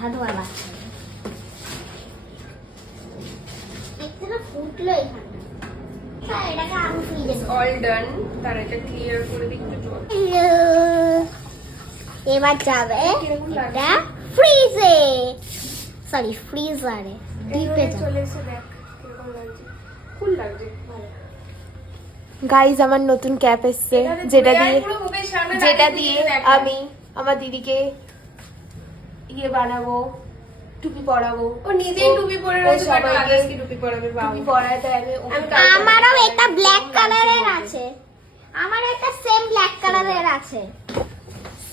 মাথা ধোয়া বাকি দেখতে না ফুটলো এখানে স্যার এটাকে আমি ফ্রিজে অল ডান। তার এটা ক্লিয়ার করে দিই একটু জল। এবার যাবে এটা ফ্রিজে সরি ফ্রিজারে ডিপে যাবে চলে এসে দেখ কিরকম লাগছে। ফুল লাগছে ভালো। গাইজ আমার নতুন ক্যাপ এসছে যেটা দিয়ে আমি আমার দিদিকে ইয়ে বানাবো, টুপি পরাবো। ও নিজেই টুপি পরে রয়েছে, বাট সবাইকে আদার্স কি টুপি পরাবে বাবা? টুপি পরাতে আমি আমারও একটা ব্ল্যাক কালারের আছে, আমার একটা সেম ব্ল্যাক কালারের আছে,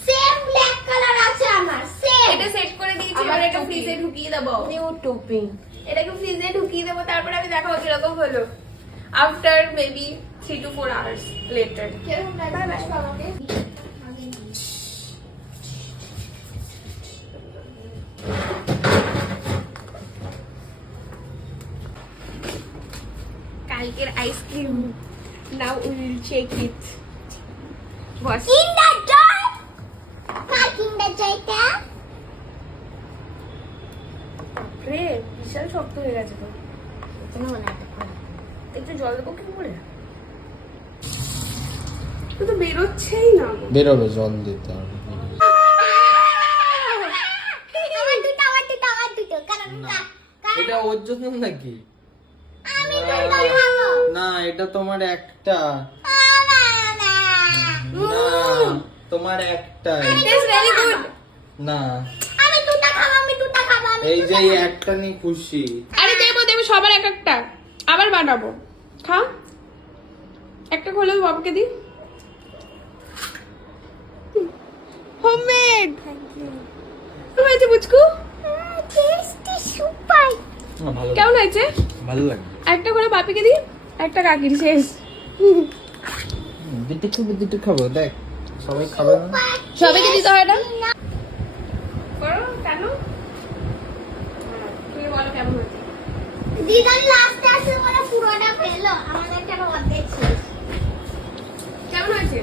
সেম ব্ল্যাক কালার আছে আমার সেম। এটা সেট করে দিয়েছি, আমার এবার এটা টুপি। ফ্রিজে ঢুকিয়ে দেবো। নিউ টুপি। এটাকে ফ্রিজে ঢুকিয়ে দেবো, তারপরে আমি দেখাবো কিরকম হলো after maybe 3 to 4 hours later। কিরকম লাগছে আমাকে? কালকের ice cream now will check it. Boss Kinder Joy কার কিন্ডার জয়টা রে বিশাল শক্ত হয়ে গেছে তো। তুমি মনে একটা একটু জল দেবো কি করে? তো তো বেরোচ্ছেই না গো। বেরোবে, জল দিতে হবে। আমার দুটো কারণ এটা ওর জন্য নাকি? আমি দুটো খাবো না, এটা তোমার একটা। না, তোমার একটা। It's very good. না, আমি দুটো খাবো এই যে এই একটা নিয়ে খুশি। আরে দেবো দেবো সবার এক একটা, আবার বানাবো। খা একটা খোলো বাবাকে দি। হোমমেড হয়েছে বুচকু? টেস্টি সুপার ভালো কেমন হয়েছে? ভালো লাগে। একটা করে বাপিকে দি, একটা কাকির শেষ। দুটো খাবো, দেখ সবাই খাবে না। সবাইকে দিতে হয় না করো কেন? তুমি বলো কেমন হয়েছে? দিদান লাস্টে আসে বলে পুরোটা পেলো, আমাদের কেন অর্ধেক শেষ। কেমন হয়েছে?